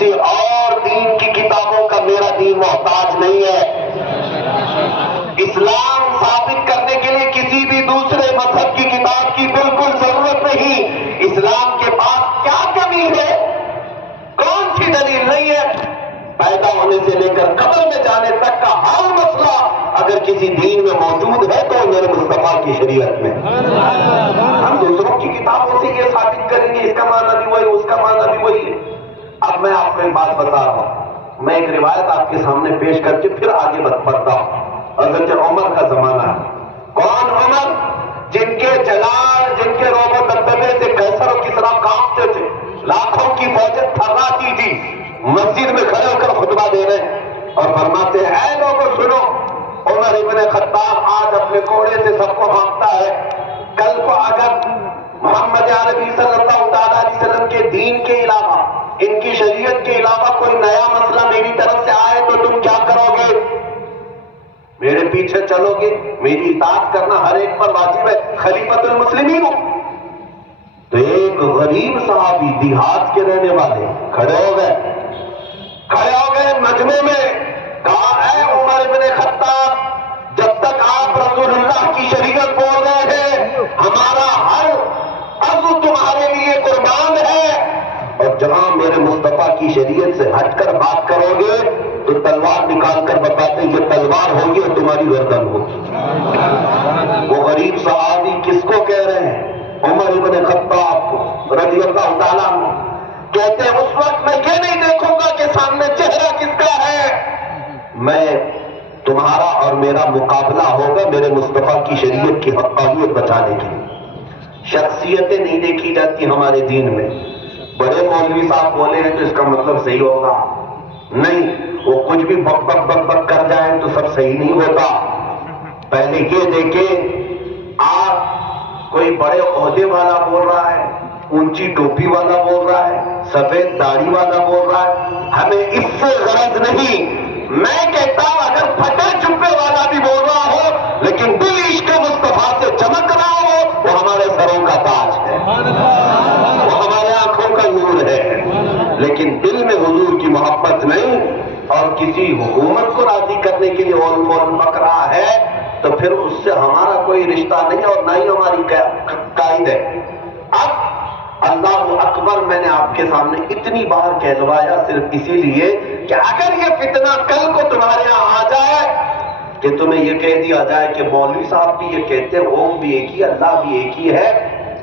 کسی اور دین کی کتابوں کا میرا دین محتاج نہیں ہے۔ اسلام ثابت کرنے کے لیے کسی بھی دوسرے مذہب کی کتاب کی بالکل ضرورت نہیں۔ اسلام کے پاس کیا کمی ہے؟ کون سی دلیل نہیں ہے؟ پیدا ہونے سے لے کر قبر میں جانے تک کا ہر مسئلہ اگر کسی دین میں موجود ہے تو میرے مصطفیٰ کی شریعت میں۔ ہم دوسروں کی کتابوں سے یہ ثابت کریں گے اس کا معنی بھی وہی، اس کا معنی بھی وہی ہے۔ اب میں آپ کو ایک بات بتا رہا ہوں، میں ایک روایت آپ کے سامنے پیش کر کے پھر آگے بڑھتا ہوں۔ حضرت عمر کا زمانہ ہے۔ کون عمر؟ جن کے جلال، جن کے روب و دبدبے سے قیصر و کسریٰ کانپتے تھے، لاکھوں کی فوجیں تھراتی تھی، مسجد میں کھڑے ہو کر خطبہ دے رہے ہیں اور فرماتے ہیں اے لوگوں سنو، عمر ابن خطاب آج اپنے کوڑے سے سب کو بھانپتا ہے، کل کو اگر محمد عربی صلی اللہ علیہ وسلم کے دین کے علاوہ، ان کی شریعت کے علاوہ کوئی نیا مسئلہ میری طرف سے آئے تو تم کیا کرو گے؟ میرے پیچھے چلو گے؟ میری اطاعت کرنا ہر ایک پر واجب ہے، خلیفۃ المسلمین ہوں۔ تو ایک غریب صحابی دیہات کے رہنے والے کھڑے ہو گئے مجمع میں، کہا اے عمر ابن خطاب، جب تک آپ رسول اللہ کی شریعت بول رہے ہیں ہمارا ہر عضو تمہارے لیے قربان ہے، اور جہاں میرے مصطفیٰ کی شریعت سے ہٹ کر بات کرو گے تو تلوار نکال کر بتاتے یہ تلوار ہوگی اور تمہاری گردن ہوگی۔ وہ غریب صحابی کس کو کہہ رہے ہیں؟ عمر ابن خطاب کو رضی اللہ تعالیٰ عنہ۔ کہتے ہیں اس وقت میں یہ نہیں دیکھوں گا کہ سامنے چہرہ کس کا ہے، میں تمہارا اور میرا مقابلہ ہوگا میرے مصطفیٰ کی شریعت کی حقانیت بچانے کے لیے۔ شخصیتیں نہیں دیکھی جاتی ہمارے دین میں۔ بڑے مولوی صاحب بولے ہیں تو اس کا مطلب صحیح ہوگا نہیں، وہ کچھ بھی بک بک بک بک کر جائیں تو سب صحیح نہیں ہوتا۔ پہلے یہ دیکھیں آپ کوئی بڑے عہدے والا بول رہا ہے، اونچی ٹوپی والا بول رہا ہے، سفید داڑھی والا بول رہا ہے، ہمیں اس سے غرض نہیں۔ میں کہتا ہوں اگر پھٹے چپے والا بھی بول رہا ہو لیکن دل عشق مصطفیٰ سے چمک رہا ہو وہ ہمارے سروں کا تاج ہے، وہ ہمارے آنکھوں کا نور ہے۔ لیکن دل میں حضور کی محبت نہیں اور کسی حکومت کو راضی کرنے کے لیے اول پول بک رہا ہے تو پھر اس سے ہمارا کوئی رشتہ نہیں اور نہ ہی ہماری قائد ہے۔ اب اللہ اکبر میں نے آپ کے سامنے اتنی بار کہلوایا صرف اسی لیے کہ اگر یہ فتنہ کل کو تمہارے یہاں آ جائے کہ تمہیں یہ کہہ دیا جائے کہ مولوی صاحب بھی یہ کہتے ہیں اوم بھی ایک ہی، اللہ بھی ایک ہی ہے،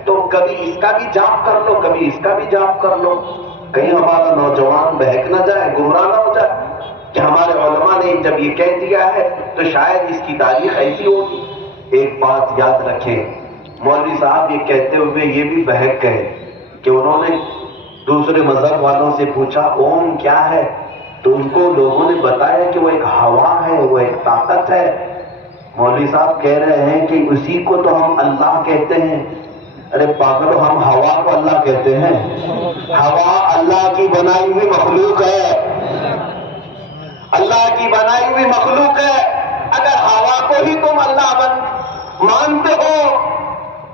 تو کبھی اس کا بھی جاپ کر لو، کبھی اس کا بھی جاپ کر لو، کہیں ہمارا نوجوان بہک نہ جائے، گمراہ نہ ہو جائے کہ ہمارے علماء نے جب یہ کہہ دیا ہے تو شاید اس کی تاریخ ایسی ہوگی۔ ایک بات یاد رکھیں، مولوی صاحب یہ کہتے ہوئے یہ بھی بہک گئے کہ انہوں نے دوسرے مذہب والوں سے پوچھا اوم کیا ہے تو ان کو لوگوں نے بتایا کہ وہ ایک ہوا ہے، وہ ایک طاقت ہے۔ مولوی صاحب کہہ رہے ہیں کہ اسی کو تو ہم اللہ کہتے ہیں۔ ارے پاگلو، ہم ہوا کو اللہ کہتے ہیں؟ ہوا اللہ کی بنائی ہوئی مخلوق ہے، اللہ کی بنائی ہوئی مخلوق ہے۔ اگر ہوا کو ہی تم اللہ مانتے ہو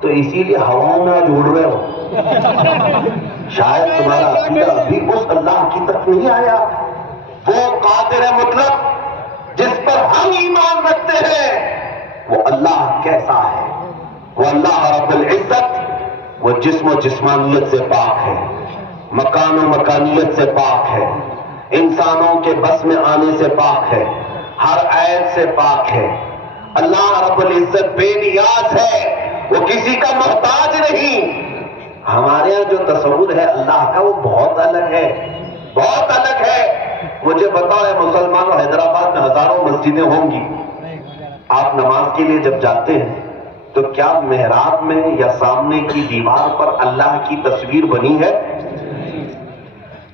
تو اسی لیے ہواؤں میں آج اڑ رہے ہو۔ شاید تمہارا عقیدہ ابھی اس اللہ کی طرف نہیں آیا۔ وہ قادر مطلق جس پر ہم ایمان رکھتے ہیں وہ اللہ کیسا ہے؟ وہ اللہ رب العزت، وہ جسم و جسمانیت سے پاک ہے، مکان و مکانیت سے پاک ہے، انسانوں کے بس میں آنے سے پاک ہے، ہر عیب سے پاک ہے۔ اللہ رب العزت بے نیاز ہے، وہ کسی کا محتاج نہیں۔ ہمارے یہاں جو تصور ہے اللہ کا وہ بہت الگ ہے، بہت الگ ہے۔ مجھے بتاؤ اے مسلمانوں، حیدرآباد میں ہزاروں مسجدیں ہوں گی، آپ نماز کے لیے جب جاتے ہیں تو کیا محراب میں یا سامنے کی دیوار پر اللہ کی تصویر بنی ہے؟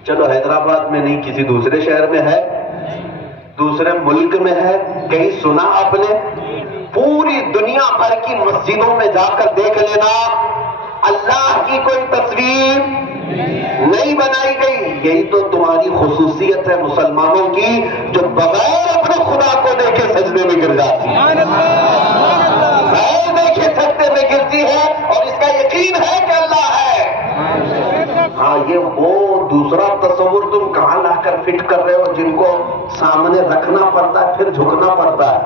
چلو حیدرآباد میں نہیں، کسی دوسرے شہر میں ہے، دوسرے ملک میں ہے، کہیں سنا آپ نے؟ پوری دنیا بھر کی مسجدوں میں جا کر دیکھ لینا، اللہ کی کوئی تصویر نہیں بنائی گئی۔ یہی تو تمہاری خصوصیت ہے مسلمانوں کی، جو بغیر اپنے خدا کو دیکھے سجدے میں گر جاتی ہے، بغیر دیکھے سجدے میں گرتی ہے اور اس کا یقین ہے کہ اللہ ہے۔ ہاں، یہ وہ دوسرا تصور تم کہاں فٹ کر رہے ہو جن کو سامنے رکھنا پڑتا ہے پھر جھکنا پڑتا ہے،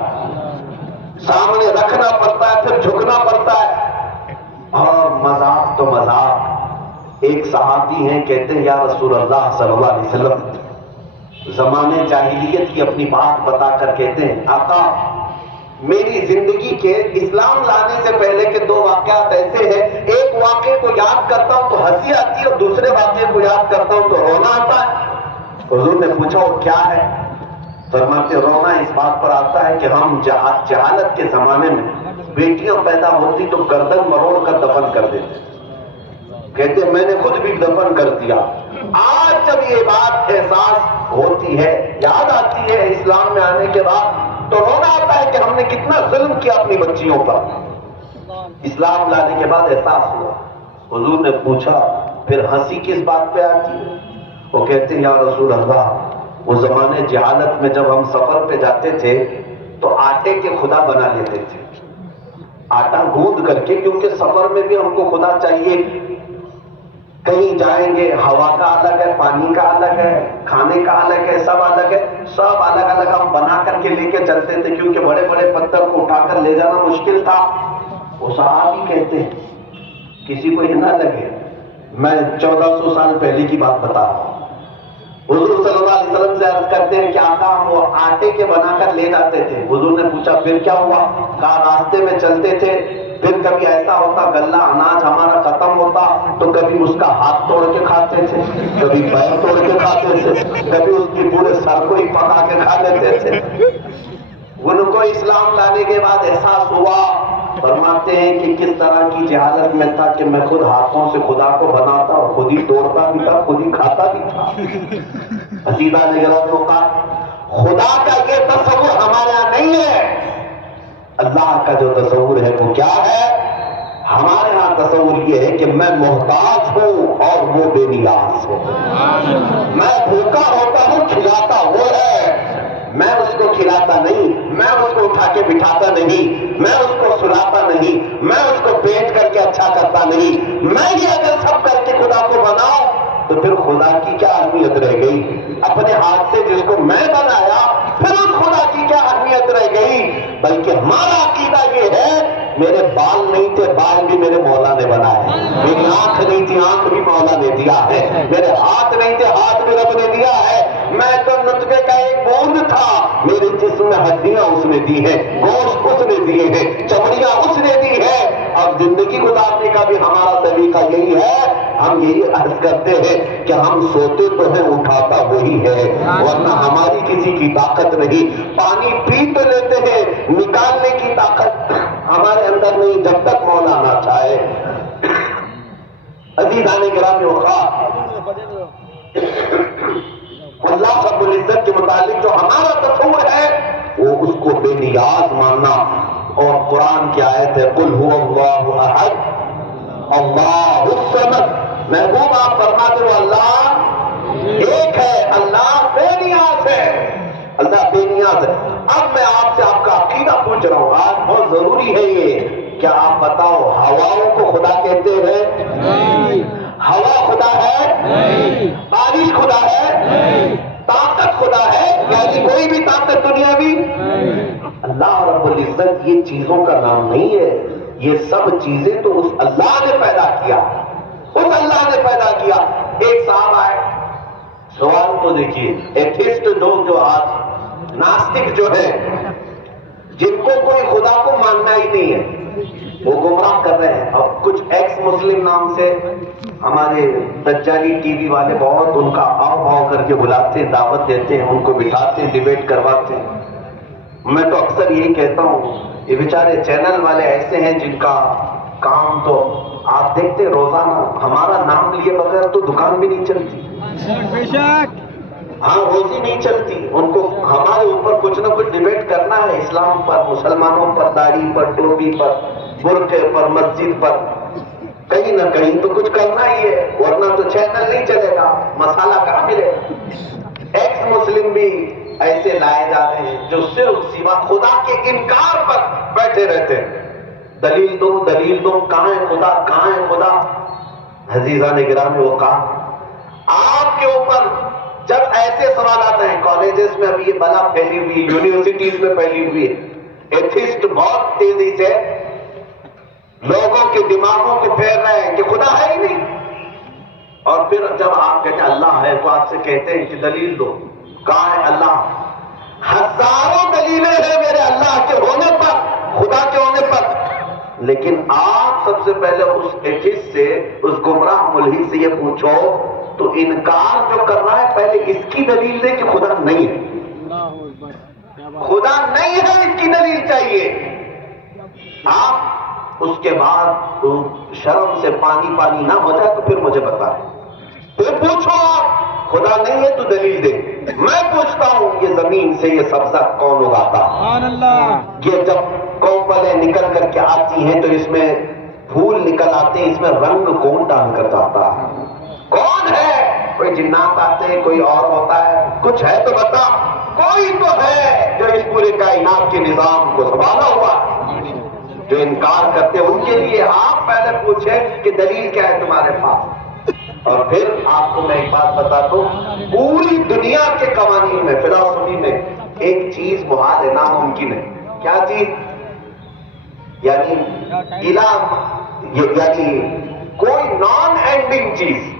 سامنے رکھنا پڑتا ہے پھر جھکنا پڑتا ہے۔ اور مذاق تو مذاق، ایک صحابی ہیں کہتے ہیں یا رسول اللہ صلی اللہ علیہ وسلم، زمانے جاہلیت کی اپنی بات بتا کر کہتے ہیں آقا میری زندگی کے اسلام لانے سے پہلے کے 2 واقعات ایسے ہیں، ایک واقعے کو یاد کرتا ہوں تو ہنسی آتی ہے اور دوسرے واقعے کو یاد کرتا ہوں تو رونا آتا ہے۔ حضور نے پوچھا وہ کیا ہے؟ فرماتے رونا اس بات پر آتا ہے کہ ہم جہالت کے زمانے میں بیٹیاں پیدا ہوتی تو گردن مروڑ کر دفن کر دیتے، کہتے میں نے خود بھی دفن کر دیا۔ آج جب یہ بات احساس ہوتی ہے، یاد آتی ہے اسلام میں آنے کے بعد، تو رونا آتا ہے کہ ہم نے کتنا ظلم کیا اپنی بچیوں پر۔ اسلام لانے کے بعد احساس ہوا۔ حضور نے پوچھا پھر ہنسی کس بات پہ آتی ہے؟ وہ کہتے ہیں یا رسول اللہ وہ زمانے جہالت میں جب ہم سفر پہ جاتے تھے تو آٹے کے خدا بنا لیتے تھے، آٹا گوندھ کر کے، کیونکہ سفر میں بھی ہم کو خدا چاہیے، کہیں جائیں گے ہوا کا الگ ہے، پانی کا الگ ہے، کھانے کا الگ ہے، سب الگ ہے، سب الگ الگ ہم بنا کر کے لے کے چلتے تھے کیونکہ بڑے بڑے پتھر کو اٹھا کر لے جانا مشکل تھا۔ وہ صحابی کہتے ہیں کسی کو یہ نہ لگے میں 1400 سال پہلے کی بات بتا رہا ہوں، حضور صلی اللہ علیہ وسلم سے عرض کرتے ہیں کہ آقا ہم وہ آٹے کے بنا کر لے جاتے تھے۔ حضور نے پوچھا پھر کیا ہوا؟ کہا راستے میں چلتے تھے، پھر کبھی ایسا ہوتا غلہ اناج ہمارا ختم ہوتا تو کبھی اس کا ہاتھ توڑ کے کھاتے تھے، کبھی پیر توڑ کے کھاتے تھے، کبھی اس کی پورے سر کو ہی پکا کے کھا لیتے تھے۔ ان کو اسلام لانے کے بعد احساس ہوا، فرماتے ہیں کہ کس طرح کی جہالت میں تھا کہ میں خود ہاتھوں سے خدا کو بناتا اور خود ہی توڑتا بھی تھا، خود ہی کھاتا بھی تھا۔ عزیزہ نگراں کا خدا کا یہ تصور ہمارے یہاں نہیں ہے، اللہ کا جو تصور ہے وہ کیا ہے؟ ہمارے ہاں تصور یہ ہے کہ میں محتاج ہوں اور وہ بے نیاز ہے، میں بھوکا ہوتا ہوں کھلاتا وہ ہے، میں اس کو کھلاتا نہیں، میں اس کو اٹھا کے بٹھاتا نہیں، میں اس کو سلاتا نہیں، میں اس کو پیٹ کر کے اچھا کرتا نہیں، میں یہ اگر سب کر کے خدا کو بناؤں تو پھر خدا کی کیا اہمیت رہ گئی؟ اپنے ہاتھ سے جس کو میں بنایا پھر اس خدا کی کیا اہمیت رہ گئی؟ بلکہ ہمارا عقیدہ یہ ہے میرے بال نہیں تھے، بال بھی میرے مولا نے بنائے، میری آنکھ نہیں تھی، آنکھ بھی مولا نے دیا ہے، میرے ہاتھ نہیں تھے، ہاتھ بھی رب نے دیا ہے، میں تو نطفے کا ایک بوند تھا، میرے جسم میں ہڈیاں اس نے دی ہیں، گوشت اس نے دیے ہیں، چمڑیاں اس نے دی ہے۔ اب زندگی گزارنے کا بھی ہمارا طریقہ یہی ہے، ہم یہی عرض کرتے ہیں کہ ہم سوتے تو ہیں اٹھاتا وہی ہے، ورنہ ہماری کسی کی طاقت نہیں، پانی پی تو لیتے ہیں نکالنے کی طاقت ہمارے اندر نہیں جب تک مولا نہ چاہے۔ عزیزان گرامی اوقات، اللہ رب العزت کے متعلق جو ہمارا تصور ہے وہ اس کو بے نیاز ماننا، اور قرآن کی آیت ہے قل هو اللہ احد اللہ الصمد، محبوب آپ فرما دو اللہ ایک ہے، اللہ بے نیاز ہے، اللہ بے نیاز ہے۔ اب میں آپ سے آپ کا عقیدہ پوچھ رہا ہوں، آج بہت ضروری ہے یہ، کیا آپ بتاؤ ہواؤں کو خدا کہتے ہیں؟ ہوا خدا ہے؟ بارش خدا ہے؟ طاقت خدا ہے؟ یعنی کوئی بھی طاقت دنیاوی؟ اللہ رب العزت یہ چیزوں کا نام نہیں ہے، یہ سب چیزیں تو اس اللہ نے پیدا کیا، اس اللہ نے پیدا کیا۔ ایک صاحب آئے، سوال تو دیکھیے، ایتھیسٹ لوگ جو آج ناستک جو ہے جن کو کوئی خدا کو ماننا ہی نہیں ہے وہ گمراہ کر رہے ہیں۔ اب کچھ ایکس مسلم نام سے ہمارے دجالی ٹی وی والے بہت ان کا آؤ بھاؤ کر کے بلاتے ہیں، دعوت دیتے ہیں، ان کو بٹھاتے ہیں، ڈیبیٹ کرواتے ہیں۔ میں تو اکثر یہی کہتا ہوں یہ بیچارے چینل والے ایسے ہیں جن کا کام تو آپ دیکھتے روزانہ ہمارا نام لیے بغیر تو دکان بھی نہیں چلتی، ہاں روزی نہیں چلتی، ان کو ہمارے اوپر کچھ نہ کچھ ڈیبیٹ کرنا ہے، اسلام پر، مسلمانوں پر، داڑھی پر، ٹوپی پر، برقعے پر، مسجد پر، کہیں نہ کہیں تو کچھ کرنا ہی ہے، ورنہ تو چینل نہیں چلے گا، مسالہ کہاں ملے گا۔ ایکس مسلم بھی ایسے لائے جا رہے ہیں جو صرف سوا خدا کے انکار پر بیٹھے رہتے ہیں، دلیل دو دلیل دو، کہاں ہے خدا، کہاں ہے خدا۔ عزیزان گرامی اوقات، آپ کے اوپر جب ایسا ایسے سوالات ہیں کالجز میں ابھی یہ بلا پھیلی ہوئی، یونیورسٹیز میں پھیلی ہوئی ہے، ایتھسٹ بہت تیزی سے لوگوں کے دماغوں کو پھیر رہے ہیں کہ خدا ہے ہی نہیں، اور پھر جب آپ کہتے ہیں اللہ ہے تو آپ سے کہتے ہیں کہ دلیل دو، کہاں ہے اللہ؟ ہزاروں دلیلیں ہیں میرے اللہ کے ہونے پر، خدا کے ہونے پر، لیکن آپ سب سے پہلے اس ایتھسٹ سے، اس گمراہ ملحد سے یہ پوچھو تو انکار جو کر رہا ہے پہلے اس کی دلیل دے کہ خدا نہیں ہے، خدا نہیں ہے اس کی دلیل چاہیے۔ آپ اس کے بعد شرم سے پانی پانی نہ ہو جائے تو پھر مجھے بتائیں، پھر پوچھو آپ خدا نہیں ہے تو دلیل دے۔ میں پوچھتا ہوں یہ زمین سے یہ سبزہ کون اگاتا؟ سبحان اللہ۔ یہ جب کوپلیں نکل کر کے آتی ہیں تو اس میں پھول نکل آتے ہیں، اس میں رنگ کون ڈال کر جاتا ہے؟ کون ہے؟ کوئی جنات آتے ہیں، کوئی اور ہوتا ہے؟ کچھ ہے تو بتا، کوئی تو ہے جو اس پورے کائنات کے نظام کو سنبھالا ہوا ہے۔ جو انکار کرتے ہیں ان کے لیے آپ پہلے پوچھیں کہ دلیل کیا ہے تمہارے پاس، اور پھر آپ کو میں ایک بات بتاتا ہوں، پوری دنیا کے قوانین میں، فلسفی میں ایک چیز محال ہے، ناممکن ہے۔ کیا چیز؟ یعنی یعنی کوئی نان اینڈنگ چیز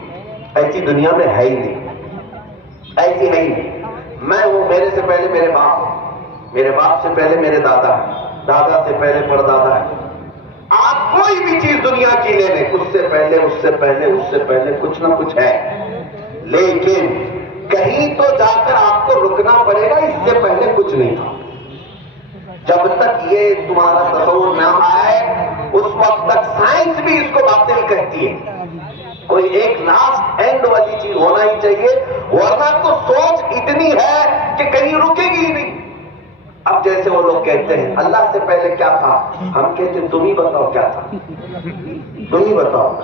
ایسی دنیا میں ہے ہی نہیں، ایسی ہے ہی نہیں۔ میں ہوں، میرے سے پہلے میرے باپ، میرے باپ سے پہلے میرے دادا، دادا سے پہلے پردادا ہے۔ آپ کوئی بھی چیز دنیا کی لے لیں، اس سے پہلے اس سے پہلے اس سے پہلے کچھ نہ کچھ ہے، لیکن کہیں تو جا کر آپ کو رکنا پڑے گا، اس سے پہلے کچھ نہیں تھا۔ جب تک یہ تمہارا تصور نہ آئے اس وقت تک سائنس بھی اس کو باطل کہتی ہے۔ کوئی ایک لاسٹ اینڈ والی چیز ہونا ہی چاہیے، ورنہ تو سوچ اتنی ہے کہ کہیں رکے گی ہی نہیں۔ اب جیسے وہ لوگ کہتے ہیں اللہ سے پہلے کیا تھا، ہم کہتے ہیں تم ہی بتاؤ کیا تھا، تم ہی بتاؤ۔